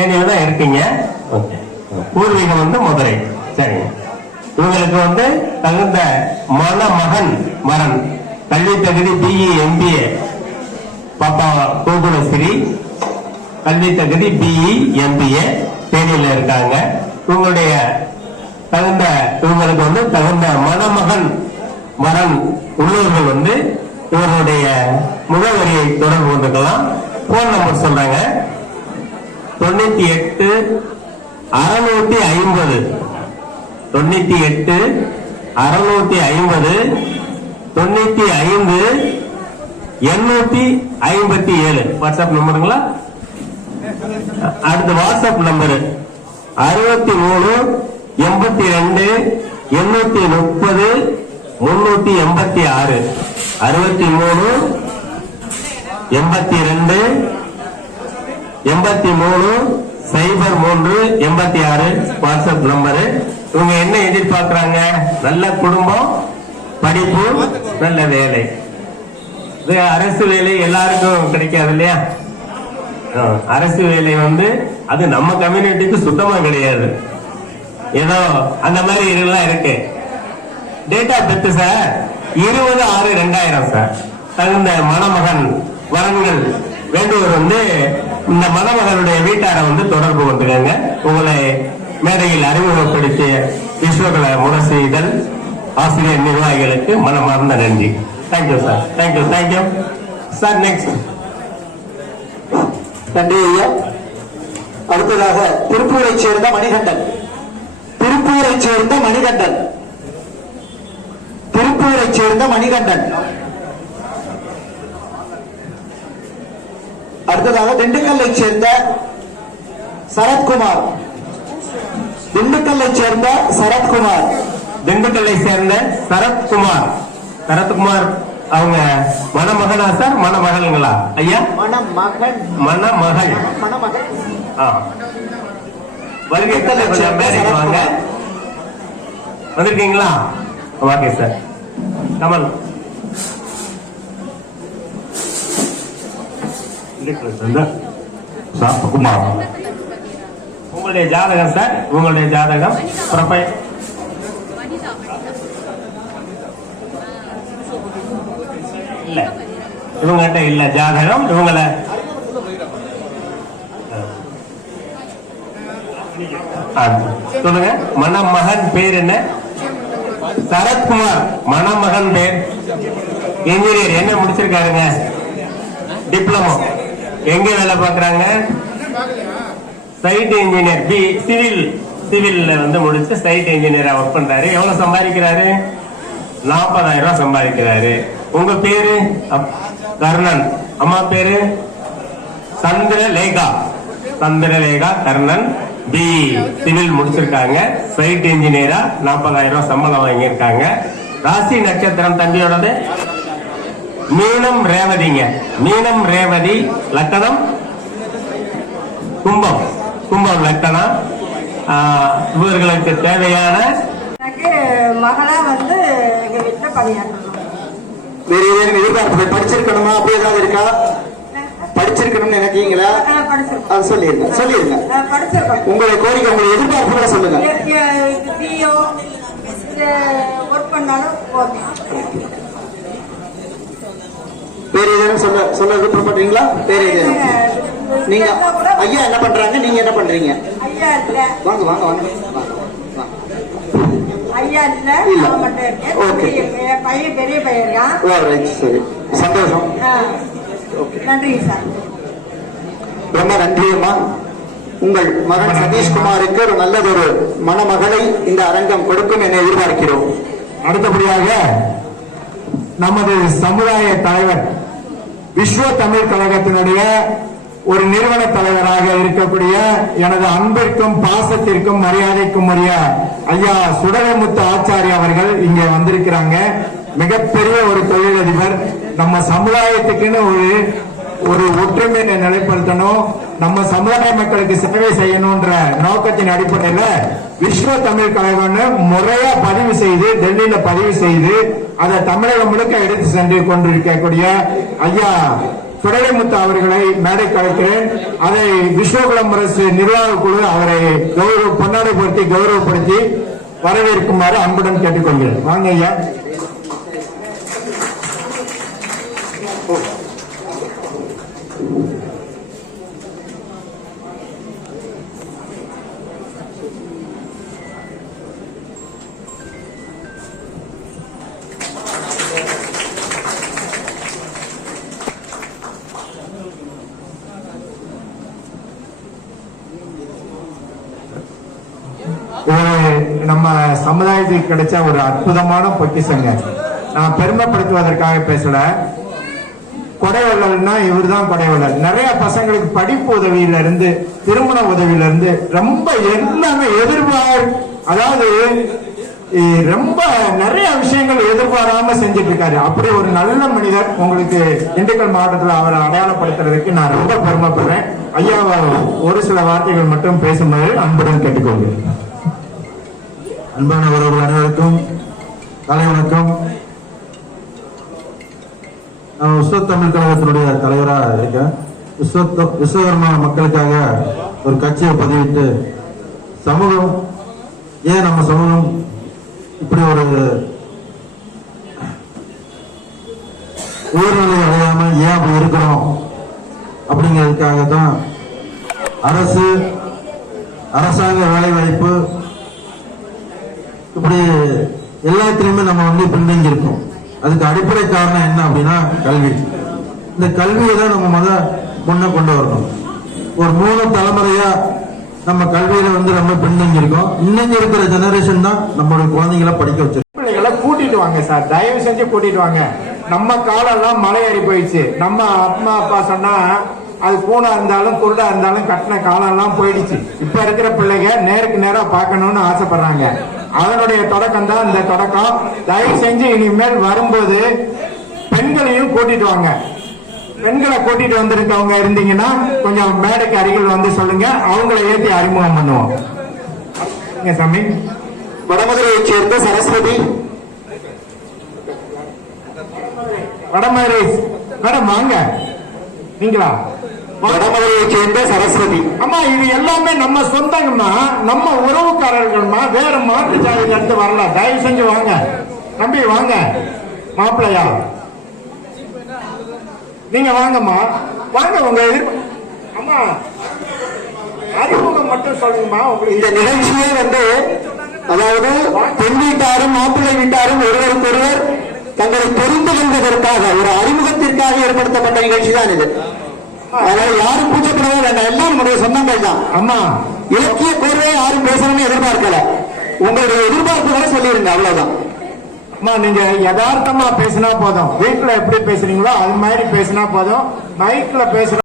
தேனியில தான் இருக்கீங்க. பூர்வீகம் வந்து மதுரை. சரிங்க. இவங்களுக்கு வந்து தகுந்த மணமகன் வரன், கல்வி தகுதி BE MBA, பாப்பா கோகுலஸ்ரீ, கல்வி தகுதி BE MBA, தேனியில இருக்காங்க. இவங்களுடைய இவங்களுக்கு வந்து தகுந்த மணமகன் வரன் உள்ளவர்கள் வந்து இவருடைய முகவரியை தொடர்பு கொண்டுக்கலாம். போன் நம்பர் சொல்றாங்க. 98 650 98 650 95 857 வாட்ஸ்அப் நம்பருங்களா? அடுத்த வாட்ஸ்அப் நம்பரு 63 82 830 386 63 82 83 03 86 வாட்ஸ்அப் நம்பரு. இவங்க என்ன எதிர்பார்க்கிறாங்க? நல்ல குடும்பம், படிப்பு, நல்ல வேலை. அரசு வேலை எல்லாருக்கும் கிடைக்காது இல்லையா? அரசு வேலை வந்து அது நம்ம கம்யூனிட்டிக்கு சுத்தமா கிடையாது. ஏதோ அந்த மாதிரி இதெல்லாம் இருக்கு. Date of birth sir 20/6/2000 sir. தகுந்த மணமகன் வரன்கள் வேண்டுவர் வந்து இந்த மணமகனுடைய வீட்டாரை வந்து தொடர்பு கொண்டுங்க. உங்களை மேடையில் அறிமுகப்படுத்திய விஸ்வகல முரசு இதழ் ஆசிரியர் நிர்வாகிகளுக்கு மனமார்ந்த நன்றி. Thank you sir. Thank you thank you sir. Next. நன்றி ஐயா. அடுத்ததாக திருப்பூரை சேர்ந்த மணிகண்டன். திருப்பூரை சேர்ந்த மணிகண்டன். திருப்பூரை சேர்ந்த மணிகண்டன். அடுத்ததாக திண்டுக்கல்லை சேர்ந்த சரத்குமார். திண்டுக்கல்லை சேர்ந்த சரத்குமார். திண்டுக்கல்லை சேர்ந்த சரத்குமார். சரத்குமார் அவங்க மணமகனா சார், மணமகளுங்களா ஐயா? மணமகன். மணமகள். மணமகள். வருகை கொஞ்சம் மேடைக்கு வாங்க. வந்திருக்கீங்களா? Okay sir. கமல். குமார். உங்களுடைய ஜாதகம் சார், உங்களுடைய ஜாதகம் ப்ரொஃபைல் இல்ல, இவங்ககிட்ட இல்ல ஜாதகம். இவங்களை சொல்லுங்க. மணமகன் பேர் என்ன? சரத்குமார். மணமகன் பேர் இன்ஜினியர். என்ன முடிச்சிருக்காருங்க? டிப்ளமோ. எங்க வேலை பாக்குறாங்க? Site engineer. சிவில்ல வந்து முடிச்சு சைட் இன்ஜினியரா ஒர்க் பண்றாரு. எவ்வளவு சம்பாதிக்கிறாரு? 40,000 சம்பாதிக்கிறாரு. உங்க பேரு? கர்ணன். அம்மா பேரு சந்திரலேகா. சந்திரலேகா கர்ணன். பி சிவில் முடிச்சிருக்காங்க. சைட் இன்ஜினியரா 40,000 சம்பளம் வாங்கியிருக்காங்க. ராசி நட்சத்திரம் தம்பியோடது மீனம் ரேவதிங்க. மீனம் ரேவதி. லக்கணம் கும்பம். கும்பம் லக்கணம். இவர்களுக்கு தேவையான மகளா வந்து எங்க வீட்டுல பணியாற்றணும். வேற ஏதேனும் எதிர்பார்ப்பு படிச்சிருக்கணுமா? அப்படி ஏதாவது இருக்கா? படிச்சிருக்கணும்னு நினைக்கிறீங்களா? அது சொல்லிருங்க. உங்களுடைய கோரிக்கை, உங்களுடைய எதிர்பார்ப்புகளை சொல்லுங்க. பிஓ ஒர்க் பண்ணாலும் ஓகே. வேற ஏதேனும் சொல்ல விருப்பப்படுறீங்களா? வேற ஏதேனும்? நீங்க ஐயா என்ன பண்றாங்க? நீங்க என்ன பண்றீங்க? ஐயா இல்ல. வாங்க வாங்க வாங்க. ஐயா இல்ல. ஓகே. பையன் பெரிய பையன் இருக்கான். சரி, சந்தோஷம். நன்றி சார். ரொம்ப நன்றியம்மா. உங்கள் மகன் சதீஷ்குமாருக்கு ஒரு நல்லதொரு மணமகளை இந்த அரங்கம் கொடுக்கும் என எதிர்பார்க்கிறோம். அடுத்தபடியாக நமது சமுதாய தலைவர், விஸ்வ தமிழ் கழகத்தினுடைய ஒரு நிறுவன தலைவராக இருக்கக்கூடிய எனது அன்பிற்கும் பாசத்திற்கும் மரியாதைக்கும் உரிய ஐயா சுடலைமுத்து ஆச்சாரி அவர்கள் இங்கே வந்திருக்கிறாங்க. மிகப்பெரிய ஒரு தொழிலதிபர். நம்ம சமுதாயத்துக்குன்னு ஒரு ஒற்றுமையை நிலைப்படுத்தணும், நம்ம சமுதாய மக்களுக்கு சேவை செய்யணும்ன்ற நோக்கத்தின் அடிப்படையில் விஸ்வ தமிழ் கழகம்னு முறையா பதிவு செய்து டெல்லியில பதிவு செய்து அதை தமிழகம் முழுக்க எடுத்து சென்று கொண்டிருக்கக்கூடிய ஐயா துரைமுத்து அவர்களை மேடைக்கு அழைக்கிறேன். அதை விஸ்வகுலம் அரசு நிர்வாக குழு அவரை பொன்னாடை பொருத்தி கௌரவப்படுத்தி வரவேற்குமாறு அன்புடன் கேட்டுக்கொள்கிறேன். வாங்க ஐயா. நம்ம சமுதாயத்துக்கு கிடைச்ச ஒரு அற்புதமான பொக்கிஷங்க. நான் பெருமைப்படுத்துவதற்காக பேசல. கொடைவள்ளல்னா இவர் தான் கொடைவள்ளல். நிறைய பசங்களுக்கு படிப்பு உதவியில இருந்து திருமண உதவியில இருந்து ரொம்ப எல்லாமே அதாவது ரொம்ப நிறைய விஷயங்கள் எதிர்பாராம செஞ்சுட்டு இருக்காரு. அப்படி ஒரு நல்ல மனிதர். உங்களுக்கு திண்டுக்கல் மாவட்டத்தில் அவரை அடையாளப்படுத்துறதுக்கு நான் ரொம்ப பெருமைப்படுறேன். ஐயா ஒரு சில வார்த்தைகள் மட்டும் பேசும்போது அன்புடன் கேட்டுக்கொள்கிறேன். அன்பான உறவுகள் அனைவருக்கும் காலை வணக்கம். நான் விஸ்வத்தமிழ் கழகத்தினுடைய தலைவராக இருக்கேன். விஸ்வகர்மா மக்களுக்காக ஒரு கட்சியை பதிவிட்டு சமூகம் ஏன் நம்ம சமூகம் இப்படி ஒரு உயர்நிலை அடையாம ஏன் அப்படி இருக்கிறோம் அப்படிங்கிறதுக்காக தான் அரசாங்க வேலை வாய்ப்பு இப்படி எல்லாத்திலுமே நம்ம பின்தங்கி இருக்கோம். அதுக்கு அடிப்படை காரணம் என்ன அப்படின்னா கல்வி. இந்த கல்வியை தான் நம்ம முன்ன கொண்டு வரணும். ஒரு 3 தலைமுறையா நம்ம கல்வியில ரொம்ப பின்தங்கி இருக்கோம். இன்னைக்கு இருக்கிற ஜெனரேஷன் தான் நம்மளுடைய குழந்தைகளை படிக்க வச்சிருக்கோம். பிள்ளைகளை கூட்டிட்டு வாங்க சார், தயவு செஞ்சு கூட்டிட்டு வாங்க. நம்ம காலெல்லாம் மலை ஏறி போயிடுச்சு. நம்ம அம்மா அப்பா சொன்னா அது பூனா இருந்தாலும் குருடா இருந்தாலும் கட்டின காலெல்லாம் போயிடுச்சு. இப்ப இருக்கிற பிள்ளைங்க நேருக்கு நேரா பார்க்கணும்னு ஆசைப்படுறாங்க. அதனுடைய தொடக்கம் தான் இந்த தொடக்கம். தயவு செஞ்சு இனிமேல் வரும்போது பெண்களையும் கூட்டிட்டு வாங்க. பெண்களை கூட்டிட்டு வந்திருக்கவங்க இருந்தீங்கன்னா கொஞ்சம் மேடைக்கு அருகில் வந்து சொல்லுங்க, அவங்களை ஏற்றி அறிமுகம் பண்ணுவோம். சாமி. வடமதுரையை சேர்ந்த சரஸ்வதி. வடமதுரை மேடம் வாங்க. நீங்களா? வடமதுரையை சேர்ந்த சரஸ்வதி. அம்மா இது எல்லாமே நம்ம சொந்தங்கம்மா, நம்ம உறவுக்காரர்கள்மா. வேற மாற்று ஜாதியில இருந்து வரல. தயவு செஞ்சு வாங்க தம்பி, வாங்க. மாப்பிள்ளையா நீங்க வாங்கம்மா, வாங்க. உங்க அம்மா அறிமுகம் மட்டும் சொல்லுங்கம்மா. உங்களுக்கு இந்த நிகழ்ச்சியே அதாவது பெண் வீட்டாரும் மாப்பிள்ளை வீட்டாரும் ஒருவருக்கொருவர் தங்களை தெரிந்து கொள்வதற்காக ஒரு அறிமுகத்திற்காக ஏற்படுத்தப்பட்ட நிகழ்ச்சி தான் இது. அதனால யாரும் பூச்சப்படவே வேண்டாம். எல்லாம் நம்முடைய சொந்தங்கள் தான். அம்மா இலக்கிய கோர்வையை யாரும் பேசணும்னு எதிர்பார்க்கல. உங்களுடைய எதிர்பார்ப்புகளை சொல்லிருங்க, அவ்வளவுதான். அம்மா நீங்க யதார்த்தமா பேசினா போதும். வீட்டுல எப்படி பேசுறீங்களோ அது மாதிரி பேசினா போதும். மைக்ல பேசுற